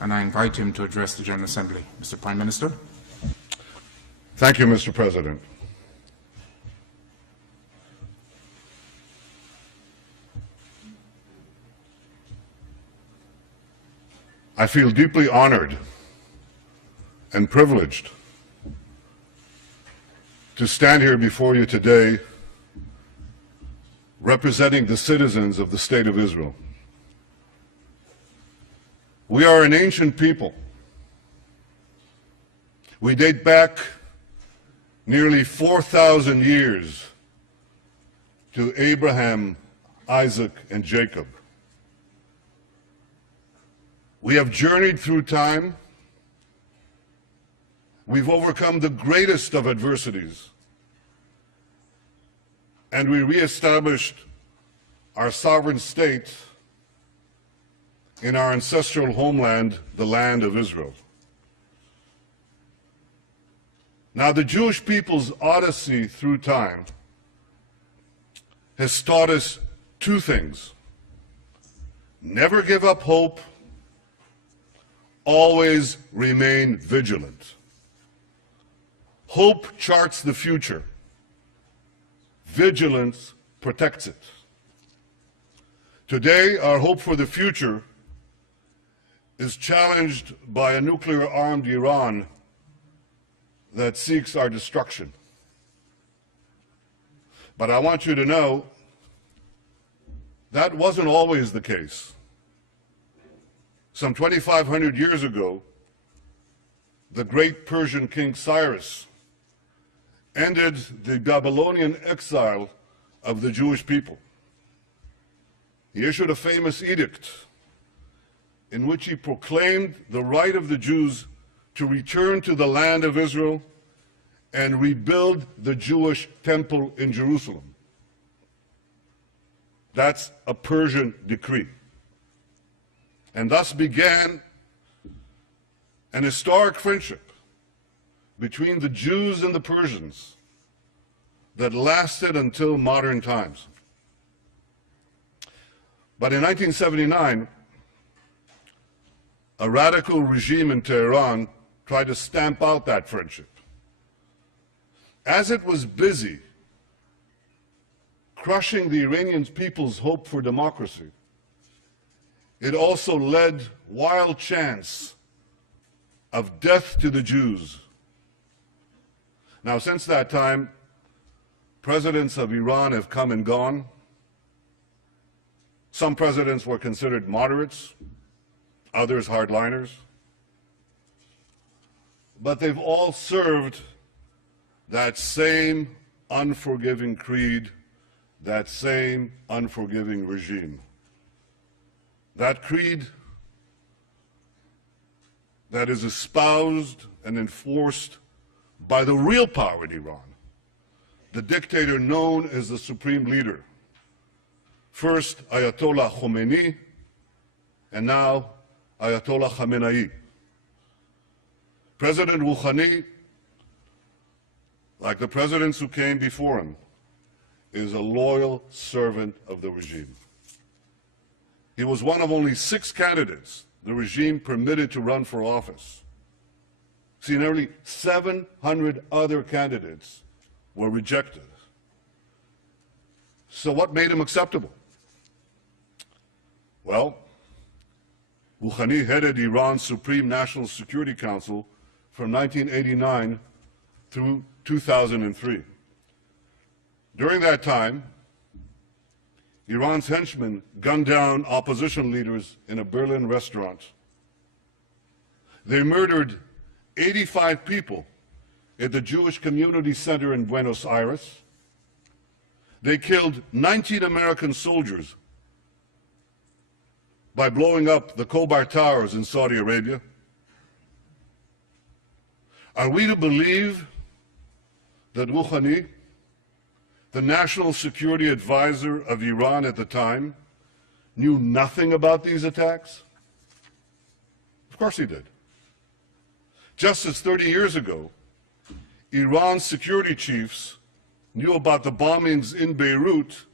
and I invite him to address the General Assembly. Mr. Prime Minister. Thank you, Mr. President. I feel deeply honored and privileged to stand here before you today representing the citizens of the State of Israel. We are an ancient people. We date back nearly 4,000 years to Abraham, Isaac, and Jacob. We have journeyed through time. We've overcome the greatest of adversities. And we reestablished our sovereign state in our ancestral homeland, the land of Israel. Now, the Jewish people's odyssey through time has taught us two things. Never give up hope, always remain vigilant. Hope charts the future. Vigilance protects it. Today, our hope for the future is challenged by a nuclear-armed Iran that seeks our destruction. But I want you to know that wasn't always the case. Some 2,500 years ago, the great Persian king Cyrus ended the Babylonian exile of the Jewish people. He issued a famous edict in which he proclaimed the right of the Jews to return to the land of Israel and rebuild the Jewish temple in Jerusalem. That's a Persian decree. And thus began an historic friendship between the Jews and the Persians that lasted until modern times. But in 1979, a radical regime in Tehran tried to stamp out that friendship. As it was busy crushing the Iranian people's hope for democracy, it also led wild chants of death to the Jews. Now, since that time, presidents of Iran have come and gone. Some presidents were considered moderates, others hardliners. But they've all served that same unforgiving creed, that same unforgiving regime. That creed that is espoused and enforced by the real power in Iran, the dictator known as the supreme leader. First Ayatollah Khomeini, and now Ayatollah Khamenei. President Rouhani, like the presidents who came before him, is a loyal servant of the regime. He was one of only 6 candidates the regime permitted to run for office. See, nearly 700 other candidates were rejected. So what made him acceptable? Well, Rouhani headed Iran's Supreme National Security Council from 1989 through 2003. During that time, Iran's henchmen gunned down opposition leaders in a Berlin restaurant. They murdered 85 people at the Jewish Community Center in Buenos Aires. They killed 19 American soldiers by blowing up the Khobar Towers in Saudi Arabia. Are we to believe that Rouhani, the national security advisor of Iran at the time, knew nothing about these attacks? Of course he did. Just as 30 years ago, Iran's security chiefs knew about the bombings in Beirut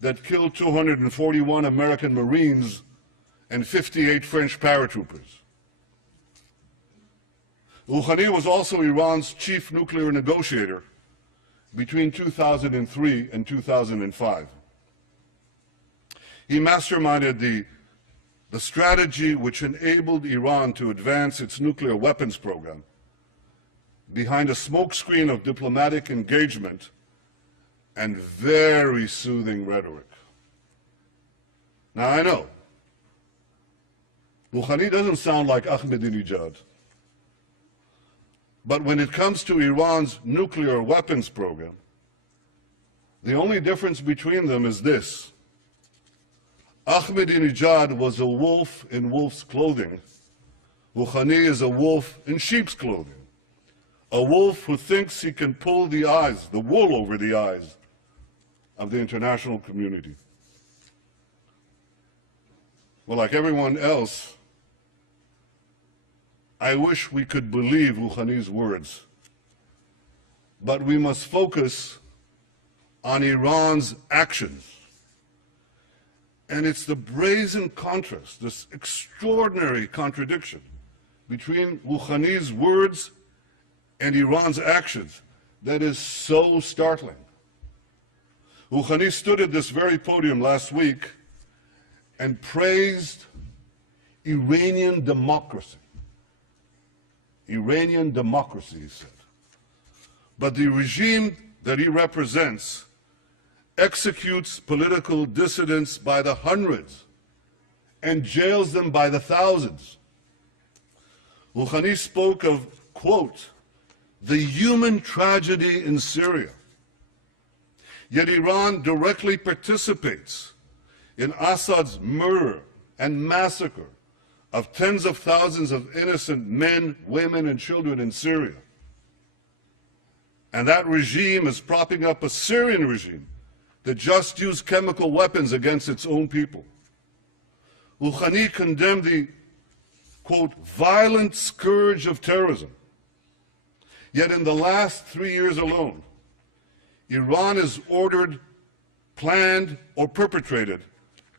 that killed 241 American Marines and 58 French paratroopers. Rouhani was also Iran's chief nuclear negotiator between 2003 and 2005. He masterminded the strategy which enabled Iran to advance its nuclear weapons program behind a smokescreen of diplomatic engagement and very soothing rhetoric. Now I know, Rouhani doesn't sound like Ahmadinejad, but when it comes to Iran's nuclear weapons program, the only difference between them is this. Ahmadinejad was a wolf in wolf's clothing. Rouhani is a wolf in sheep's clothing. A wolf who thinks he can pull the wool over the eyes of the international community. Well, like everyone else, I wish we could believe Rouhani's words, but we must focus on Iran's actions. And it's the brazen contrast, this extraordinary contradiction between Rouhani's words and Iran's actions that is so startling. Rouhani stood at this very podium last week and praised Iranian democracy. Iranian democracy, he said. But the regime that he represents executes political dissidents by the hundreds and jails them by the thousands. Rouhani spoke of, quote, the human tragedy in Syria. Yet Iran directly participates in Assad's murder and massacre of tens of thousands of innocent men, women, and children in Syria. And that regime is propping up a Syrian regime that just used chemical weapons against its own people. Rouhani condemned the, quote, violent scourge of terrorism. Yet in the last 3 years alone, Iran has ordered, planned, or perpetrated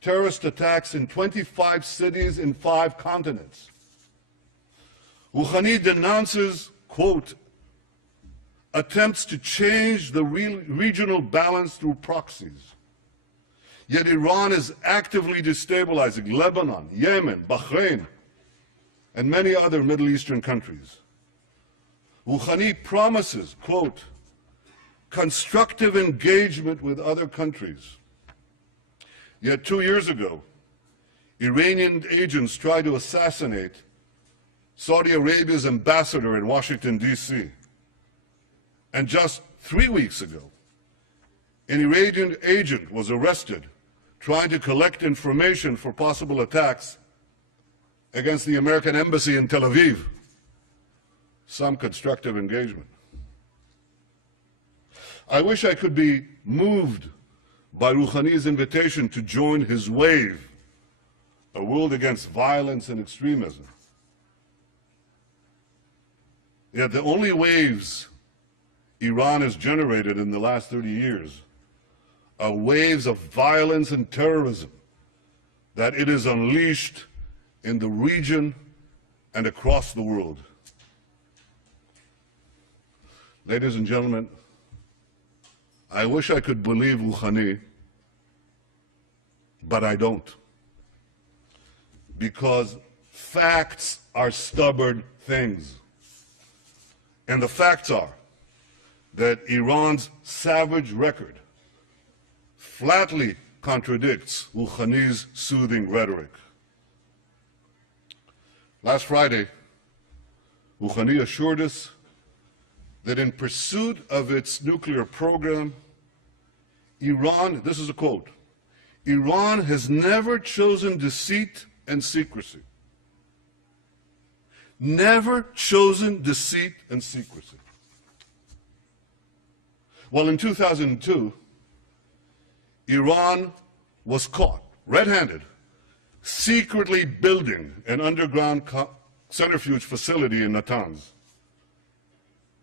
terrorist attacks in 25 cities in 5 continents. Rouhani denounces, quote, attempts to change the regional balance through proxies. Yet Iran is actively destabilizing Lebanon, Yemen, Bahrain, and many other Middle Eastern countries. Rouhani promises, quote, constructive engagement with other countries. Yet 2 years ago, Iranian agents tried to assassinate Saudi Arabia's ambassador in Washington, D.C. And just 3 weeks ago, an Iranian agent was arrested trying to collect information for possible attacks against the American embassy in Tel Aviv. Some constructive engagement. I wish I could be moved by Rouhani's invitation to join his wave, a world against violence and extremism. Yet the only waves Iran has generated in the last 30 years are waves of violence and terrorism that it has unleashed in the region and across the world. Ladies and gentlemen, I wish I could believe Rouhani, but I don't. Because facts are stubborn things. And the facts are that Iran's savage record flatly contradicts Rouhani's soothing rhetoric. Last Friday, Rouhani assured us that in pursuit of its nuclear program, Iran, this is a quote, Iran has never chosen deceit and secrecy. Never chosen deceit and secrecy. Well, in 2002, Iran was caught, red-handed, secretly building an underground centrifuge facility in Natanz.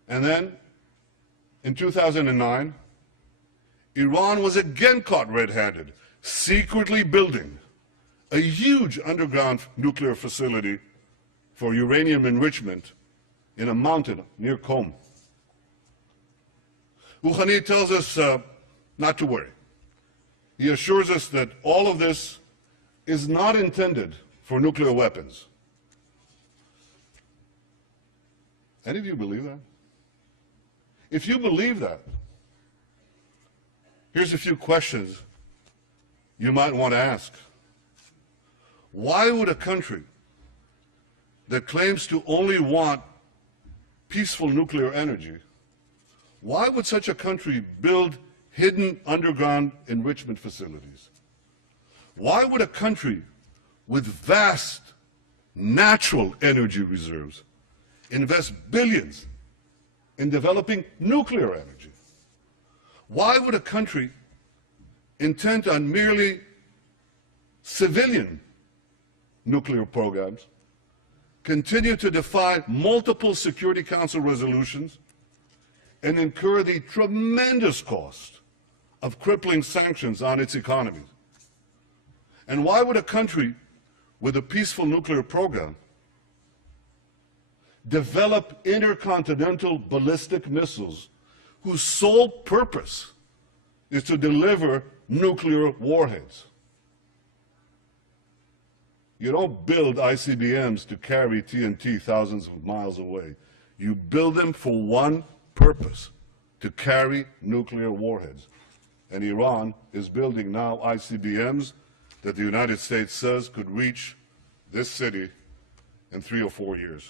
And then, in 2009, Iran was again caught red-handed, secretly building a huge underground nuclear facility for uranium enrichment in a mountain near Qom. Rouhani tells us not to worry. He assures us that all of this is not intended for nuclear weapons. Any of you believe that? If you believe that, here's a few questions you might want to ask. Why would a country that claims to only want peaceful nuclear energy, why would such a country build hidden underground enrichment facilities? Why would a country with vast natural energy reserves invest billions in developing nuclear energy? Why would a country intent on merely civilian nuclear programs continue to defy multiple Security Council resolutions and incur the tremendous cost of crippling sanctions on its economies? And why would a country with a peaceful nuclear program develop intercontinental ballistic missiles whose sole purpose is to deliver nuclear warheads? You don't build ICBMs to carry TNT thousands of miles away. You build them for one purpose, to carry nuclear warheads. And Iran is building now ICBMs that the United States says could reach this city in 3 or 4 years.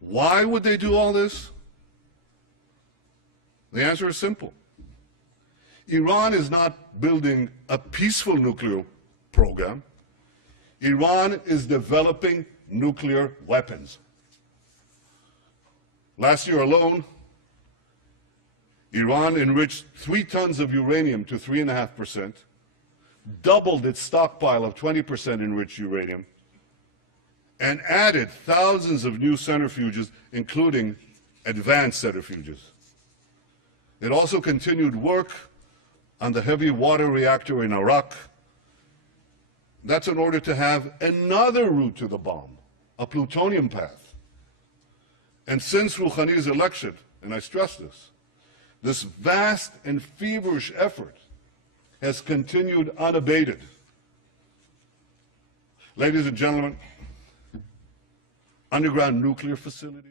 Why would they do all this? The answer is simple. Iran is not building a peaceful nuclear program. Iran is developing nuclear weapons. Last year alone, Iran enriched 3 tons of uranium to 3.5%, doubled its stockpile of 20% enriched uranium, and added thousands of new centrifuges, including advanced centrifuges. It also continued work on the heavy water reactor in Iraq. That's in order to have another route to the bomb, a plutonium path. And since Rouhani's election, and I stress this vast and feverish effort has continued unabated. Ladies and gentlemen, underground nuclear facilities